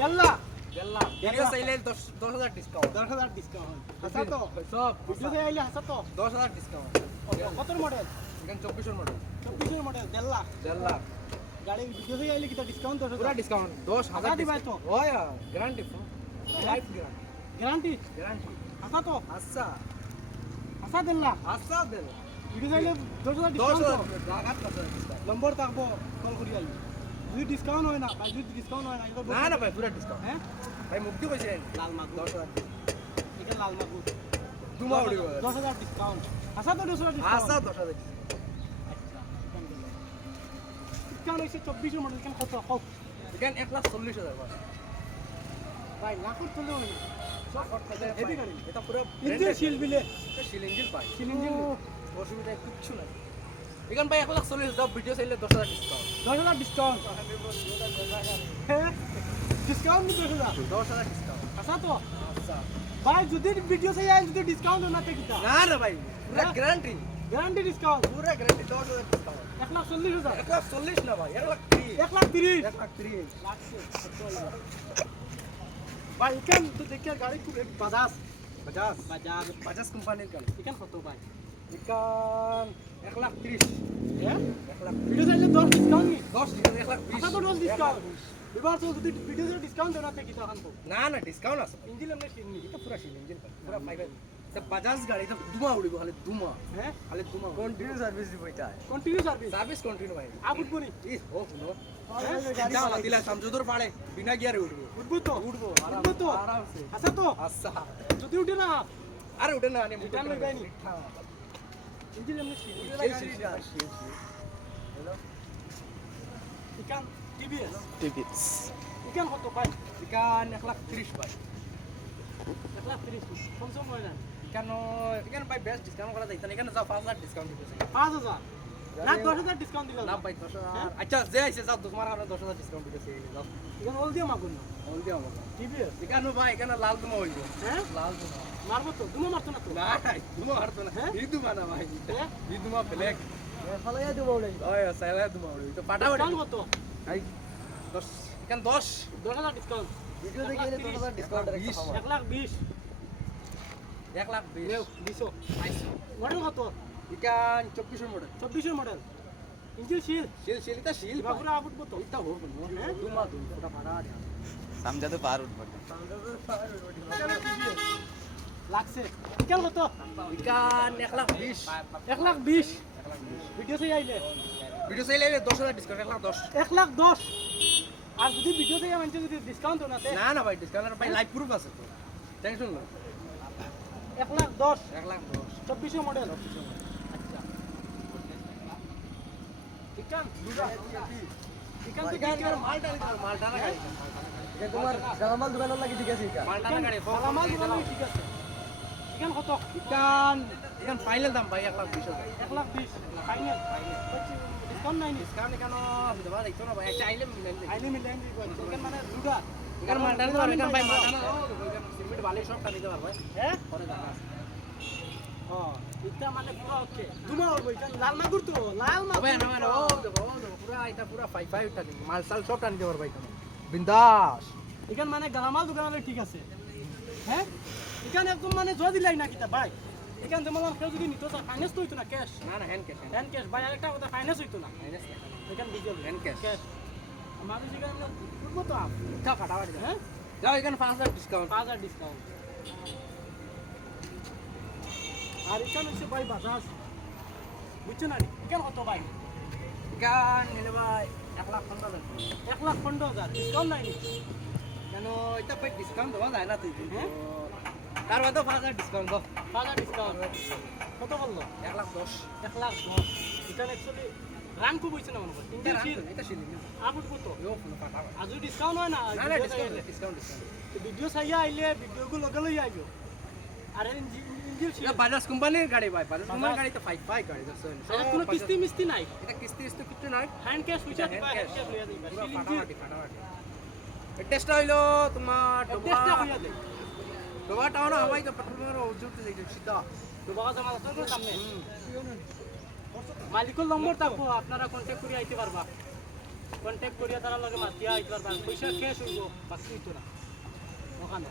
গেল্লা গেল্লা video চাইলে 10,000 discount 10,000 discount হাসা তো সব ভিডিও চাইলে হাসা তো 10,000 ডিসকাউন্ট কত মডেল এখানে 24 এর মডেল 24 এর মডেল গেল্লা গেল্লা গাড়ি ভিডিও চাইলে কিটা ডিসকাউন্ট 10,000 পুরা ডিসকাউন্ট 10,000 দিবাই তো ওই গ্যারান্টি লাইফ গ্যারান্টি গ্যারান্টি হাসা তো আচ্ছা হাসা দেল্লা আচ্ছা দেন ভিডিও চাইলে 10,000 ডিসকাউন্ট 10,000 জাগাত 10,000 ডিসকাউন্ট নম্বর থাকবো কল করি আই যদি ডিসকাউন্ট হয় না ভাই যদি ডিসকাউন্ট হয় না এটা না না ভাই পুরা ডিসকাউন্ট হ্যাঁ ভাই মুক্তি কইছেন লাল মাগুর 10,000 এটা লাল মাগুর দুমা উড়িব 10,000 ডিসকাউন্ট হাসা তো 10,000 ডিসকাউন্ট আচ্ছা 10,000 ডিসকাউন্ট হইছে 24 এর মডেল কেন কত হোক এখানে 1,40,000 ভাই ভাই লাখত চলে হয় না হেভি গাড়ি এটা পুরো ইঞ্জিন শিল বিলে শিল ইঞ্জিন পাই শিল ইঞ্জিন অসুবিধা কিচ্ছু নাই এখানে ভাই 1,40,000 দাও ভিডিও চাইলে 10,000 ডিসকাউন্ট 10,000 ডিসকাউন্ট হ্যাঁ ডিসকাউন্ট নি 10,000 10,000 ডিসকাউন্ট আচ্ছা তো আচ্ছা ভাই যদি ভিডিও চাই আই যদি ডিসকাউন্ট না তে কিটা না না ভাই পুরা গ্যারান্টি গ্যারান্টি ডিসকাউন্ট পুরা গ্যারান্টি 10,000 ডিসকাউন্ট 1,40,000 1,40,000 না ভাই 1,30,000 1,30,000 1,30,000 লাগছে ভাই এখান তো দেখে গাড়ি খুব বাজাজ বাজাজ বাজাজ বাজাজ কোম্পানির গাড়ি এখান কত ভাই এখান 1,30,000 হ্যাঁ 1,30,000 ভিডিও চাইলে 10 ডিসকাউন্ট নি 10 1,20,000 আচ্ছা তো 10 ডিসকাউন্ট এবার তো যদি ভিডিও চাইলে ডিসকাউন্ট দেনা তে কিটা খান তো না না ডিসকাউন্ট আছে ইঞ্জিন এমনি কিননি এটা পুরা শিল ইঞ্জিন পুরা ফাইবার এটা বাজাজ গাড়ি এটা ধুমা উড়িব খালি ধুমা হ্যাঁ খালি ধুমা কন্টিনিউ সার্ভিস দিব এটা কন্টিনিউ সার্ভিস সার্ভিস কন্টিনিউ ভাই আগুন বনি ই ও শুনো গাড়ি যা মাতিলা সমঝোদর পাড়ে বিনা গিয়ারে উঠবো উঠবো তো উঠবো উঠবো তো আরামসে আচ্ছা তো আচ্ছা যদি উঠে না আরে উঠে না আমি রিটার্ন লই যাইনি ইঞ্জিন এমনি ইকান টিভিএস ইকান কত ভাই ইকান 1,30,000 ভাই 1,30,000 কম সম হয় না ইকান ভাই বেস্ট ডিসকাউন্ট করা যাইতা না এখানে যা 5,000 ডিসকাউন্ট দিতেছে 5,000 না 10,000 ডিসকাউন্ট দিলাম না ভাই 10,000 আচ্ছা যে আইছে যাও তোমার আমরা 10,000 ডিসকাউন্ট দিতেছে যাও ইকান ওল দিয়ে মাগুন না বল দিও আমাকে টিভিএস ইকানো ভাই এখানে লাল তোমা হইব হ্যাঁ লাল তোমা মারবো তো দুমো মারতো না তো না তোমা হারতো না হ্যাঁ? ই তোমা না ভাই হ্যাঁ? ই তোমা ব্ল্যাক ফালাইয়া দেবো ওলাই ওই সাইলা তোমা হইব তো পাটা ডিসকাউন্ট কত আই 10 এখানে 10 10,000 ডিসকাউন্ট ভিডিও দেখে 10,000 ডিসকাউন্ট 1,20,000 1,20,000 নেও 200 মডেল কত ইকান 24 এর মডেল 24 এর মডেল ইঞ্জিন শিল শিল এটা শিল বাবুরা আবুটবো তো এটা হোক হ্যাঁ? তোমা দুটা পাড়া समझा तो पार उठ पड़ता লাগছে কেন কত ইকান 1,20,000 1,20,000 ভিডিও চাই আইলে ভিডিও চাইলে 10,000 ডিসকাউন্ট 1,10,000 1,10,000 আর যদি ভিডিও চাই মানে যদি ডিসকাউন্ট না তে না না ভাই ডিসকাউন্ট ভাই লাইভ প্রুফ আছে তো টেনশন না 1,10,000 1,10,000 24 মডেল আচ্ছা ইকান দুটা ইকান তো ইকান মালটা না গাড়ি ये तुम्हार गामाल दुकान लगी ठीक है ठीक है মালটা না গাড়ি সালামাল দুকান ঠিক আছে ইকান কত ইকান ইকান ফাইনাল দাম ভাই 1,20,000 1,20,000 ফাইনাল ডিসকাউন্ট নাই নি ডিসকাউন্ট কেন দেবা দেখতো না ভাই চাইলে মিলাই দিই আইলে মিলাই দিব ইকান মানে দুটা ইকান মালটা না ইকান ভাই মালটা না ইকান সিমেন্ট বালি সব টানি দিতে পারবে হ্যাঁ পরে দেখা ও এটা মানে পুরো ওকে দুমা হইব ইকান লাল মাগুর তো লাল মাগুর ভাই না মানে ও দেখো পুরা এটা পুরা 5 টানি মাল সাল সব টানি দিতে পারবে ইকান বিন্দাস এখান মানে গালামাল দোকান হলে ঠিক আছে হ্যাঁ এখানে একদম মানে জয় দিলাই না কিতা ভাই এখান যেমন কেউ যদি নিত ফাইন্যান্স তো হইতো না ক্যাশ না না হ্যান্ড ক্যাশ হ্যান্ড ক্যাশ ভাই আরেকটা কথা ফাইন্যান্স হইতো না এখান ডিজেল হ্যান্ড ক্যাশ ক্যাশ মানুষ এখানে উঠবো তো তা ফাটাফাটি হ্যাঁ যাও এখানে 5,000 ডিসকাউন্ট 5,000 ডিসকাউন্ট আর এখানে হচ্ছে ভাই বাজাজ বুঝছো না এখানে কত ভাই গান নিলে ভাই 1,15,000 1,15,000 ডিসকাউন্ট নাই নি? কেন এটা ভাই ডিসকাউন্ট দেওয়া যায় না তুই হ্যাঁ? তার মধ্যে 5,000 ডিসকাউন্ট দাও 5,000 ডিসকাউন্ট কত বললো 1,10,000 1,10,000 এখানে অ্যাকচুয়ালি রান খুব হয়েছে না মনে হয় ইন্ডিয়ান শিল এটা শিলিং আবুট কত ইও ফোন ফাটাফাটি আজ ডিসকাউন্ট হয় না না না ডিসকাউন্ট ভিডিও চাইয়া আইলে ভিডিওগুলো লগে লই আইব আর ইঞ্জিন শিল এটা বাজাজ কোম্পানির গাড়ি ভাই বাজাজ কোম্পানির গাড়ি তো 5 গাড়ি দেখছেন এটা কোনো কিস্তি মিস্তি নাই এটা কিস্তি কিছু নাই হ্যান্ড ক্যাশ পয়সা দিবা Hand হ্যান্ড cash। ক্যাশ লইয়া দিবা পুরো শিল ফাটাফাটি টেস্টটা হইলো তোমার টেস্টটা হইয়া দে ডোবা টাউন হাওয়াই তো পেট্রোলের উজুতে যাইতে সিধা তো বাবা জামা তো সামনে মালিকের নম্বর থাকবো আপনারা কন্টাক্ট করে আইতে পারবা কন্ট্যাক্ট করিয়া তারা লগে মাতিয়া আইতে পারবা পয়সা ক্যাশ হইব বাকি হইতো না ওখানে